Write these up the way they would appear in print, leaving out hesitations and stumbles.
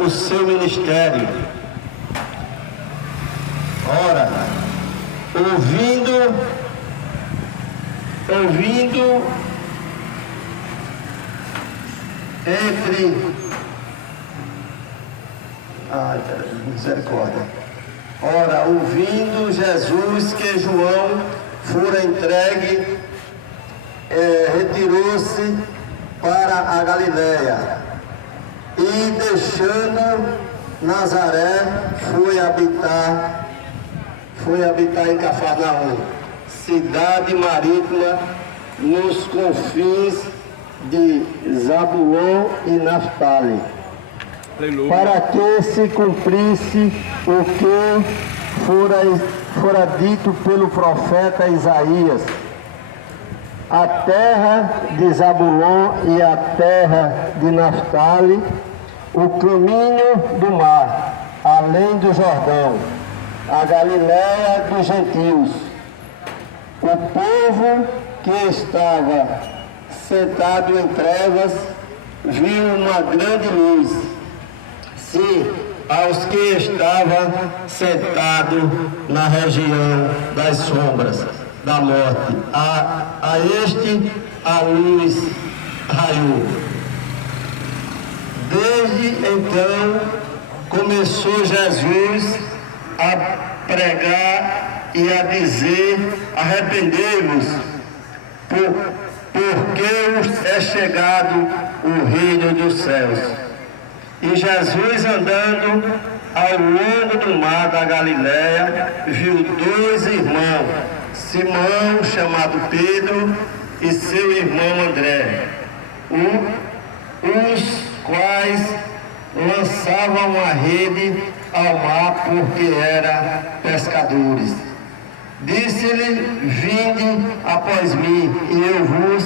o seu ministério. Ora, ouvindo misericórdia. Ora, ouvindo Jesus que João fora entregue, retirou-se para a Galiléia e, deixando Nazaré, foi habitar em Cafarnaum, cidade marítima nos confins de Zabulon e Naftali, para que se cumprisse o que fora dito pelo profeta Isaías: a terra de Zabulon e a terra de Naftali, o caminho do mar, além do Jordão, a Galiléia dos gentios. O povo que estava sentado em trevas viu uma grande luz. Sim, aos que estavam sentados na região das sombras da morte, a este a luz raiou. Desde então começou Jesus a pregar e a dizer: arrependei-vos, porque é chegado o reino dos céus. E Jesus, andando ao longo do mar da Galiléia, viu dois irmãos, Simão, chamado Pedro, e seu irmão André, os quais lançavam a rede ao mar, porque eram pescadores. Disse-lhe: vinde após mim, e eu vos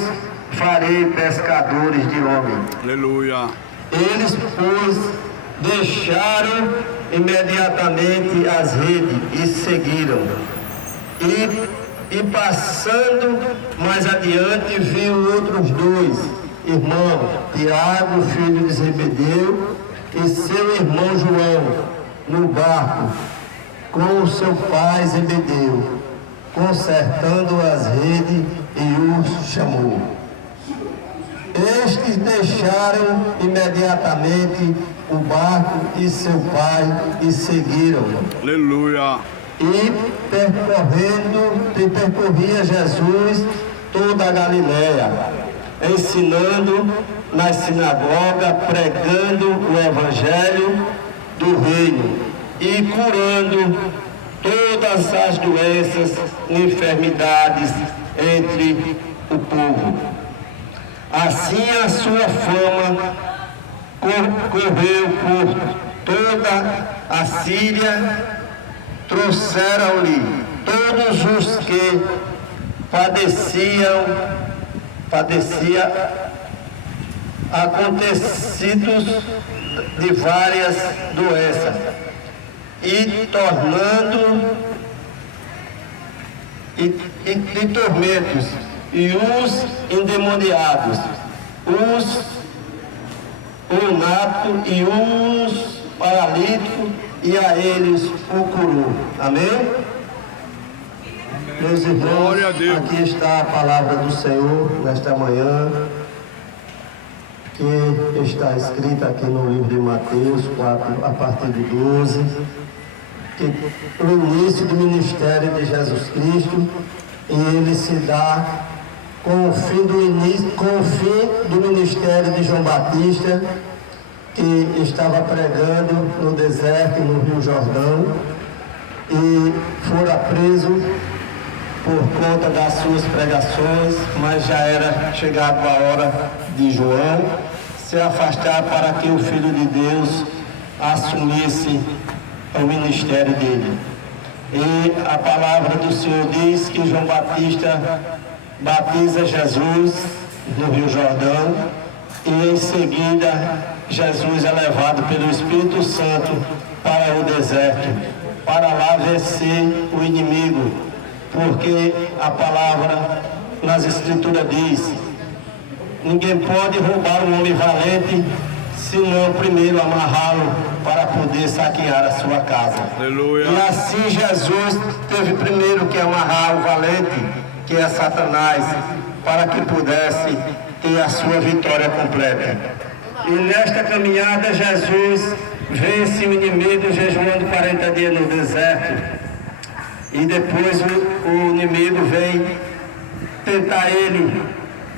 farei pescadores de homens. Aleluia. Eles, pois, deixaram imediatamente as redes e seguiram. E passando mais adiante, viu outros dois irmãos, Tiago, filho de Zebedeu, e seu irmão João, no barco, com o seu pai Zebedeu, consertando as redes, e os chamou. Estes deixaram imediatamente o barco e seu pai e seguiram. Aleluia. E percorria Jesus toda a Galiléia, ensinando nas sinagogas, pregando o evangelho do reino e curando todas as doenças e enfermidades entre o povo. Assim a sua fama correu por toda a Síria. Trouxeram-lhe todos os que padeciam acontecidos de várias doenças, e tormentos, e os endemoniados, os lunáticos e os paralíticos, e a eles o curou. Amém? Meus irmãos, aqui está a palavra do Senhor nesta manhã, que está escrita aqui no livro de Mateus 4, a partir do 12, que o início do ministério de Jesus Cristo, e ele se dá com o fim do ministério de João Batista, que estava pregando no deserto, no Rio Jordão, e fora preso por conta das suas pregações, mas já era chegado a hora de João se afastar para que o Filho de Deus assumisse o ministério dele. E a palavra do Senhor diz que João Batista batiza Jesus no Rio Jordão, e em seguida Jesus é levado pelo Espírito Santo para o deserto, para lá vencer o inimigo, porque a palavra nas Escrituras diz: ninguém pode roubar um homem valente senão primeiro amarrá-lo para poder saquear a sua casa. Aleluia. E assim Jesus teve primeiro que amarrar o valente, que é Satanás, para que pudesse ter a sua vitória completa. E nesta caminhada Jesus vence o inimigo jejuando 40 dias no deserto. E depois o inimigo vem tentar ele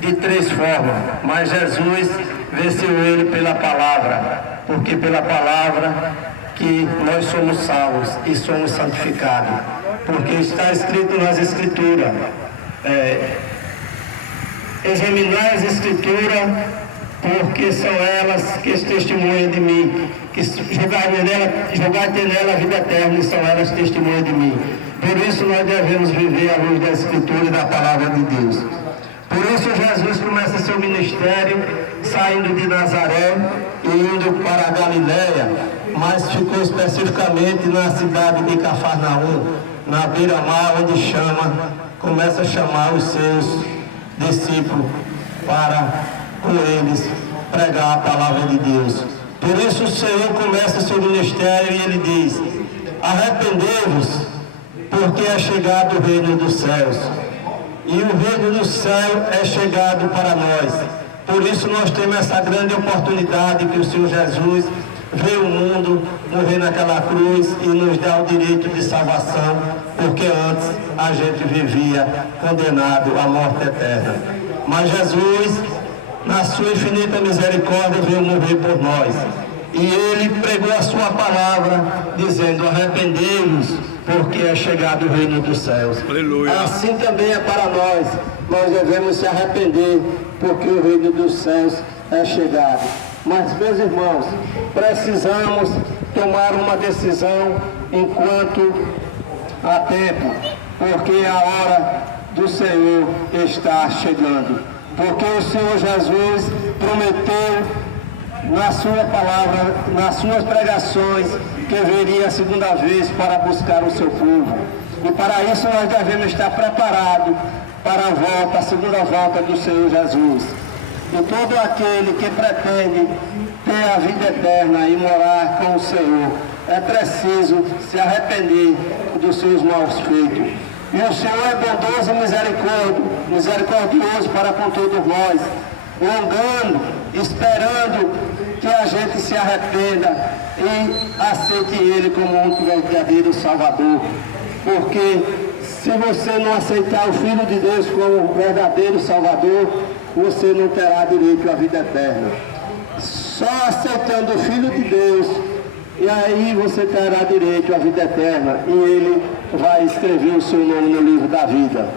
de 3 formas. Mas Jesus venceu ele pela palavra, porque pela palavra que nós somos salvos e somos santificados. Porque está escrito nas Escrituras, examinar as Escrituras, porque são elas que testemunham de mim, que julgai nela a vida eterna, e são elas que testemunham de mim. Por isso nós devemos viver à luz da Escritura e da palavra de Deus. Por isso Jesus começa seu ministério saindo de Nazaré e indo para a Galiléia, mas ficou especificamente na cidade de Cafarnaum, na beira-mar, onde começa a chamar os seus discípulos para com eles pregar a palavra de Deus. Por isso o Senhor começa seu ministério e ele diz: arrependei-vos, porque é chegado o reino dos céus. E o reino do céu é chegado para nós. Por isso nós temos essa grande oportunidade que o Senhor Jesus veio ao mundo, morrer naquela cruz e nos dá o direito de salvação, porque antes a gente vivia condenado à morte eterna. Mas Jesus, na sua infinita misericórdia, veio morrer por nós. E ele pregou a sua palavra, dizendo: arrependei-vos, porque é chegado o reino dos céus. Aleluia. Assim também é para nós. Nós devemos se arrepender, porque o reino dos céus é chegado. Mas, meus irmãos, precisamos tomar uma decisão enquanto há tempo, porque a hora do Senhor está chegando. Porque o Senhor Jesus prometeu na sua palavra, nas suas pregações, que viria a segunda vez para buscar o seu povo. E para isso nós devemos estar preparados para a volta, a segunda volta do Senhor Jesus. E todo aquele que pretende ter a vida eterna e morar com o Senhor, é preciso se arrepender dos seus maus feitos. E o Senhor é bondoso e misericordioso para com todos nós, longando, esperando que a gente se arrependa e aceite Ele como um verdadeiro Salvador. Porque se você não aceitar o Filho de Deus como verdadeiro Salvador, você não terá direito à vida eterna. Só aceitando o Filho de Deus, e aí você terá direito à vida eterna, e Ele vai escrever o seu nome no livro da vida.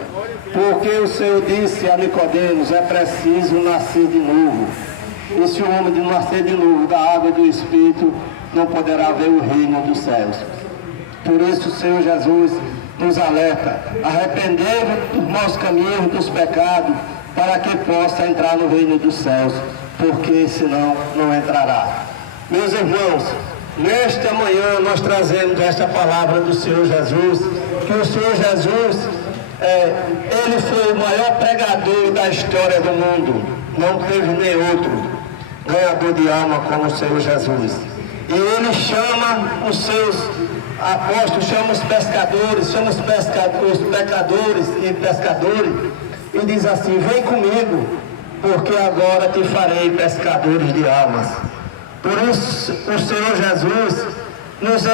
Porque o Senhor disse a Nicodemos: é preciso nascer de novo. E se o homem não nascer de novo da água e do Espírito, não poderá ver o reino dos céus. Por isso o Senhor Jesus nos alerta: arrependei-vos dos maus caminhos, dos pecados, para que possa entrar no reino dos céus, porque senão não entrará. Meus irmãos, nesta manhã nós trazemos esta palavra do Senhor Jesus, que o Senhor Jesus, ele foi o maior pregador da história do mundo. Não teve nem outro ganhador de alma como o Senhor Jesus. E ele chama os seus apóstolos, chama os pescadores, chama os pecadores e pescadores, e diz assim: vem comigo, porque agora te farei pescadores de almas. Por isso o Senhor Jesus nos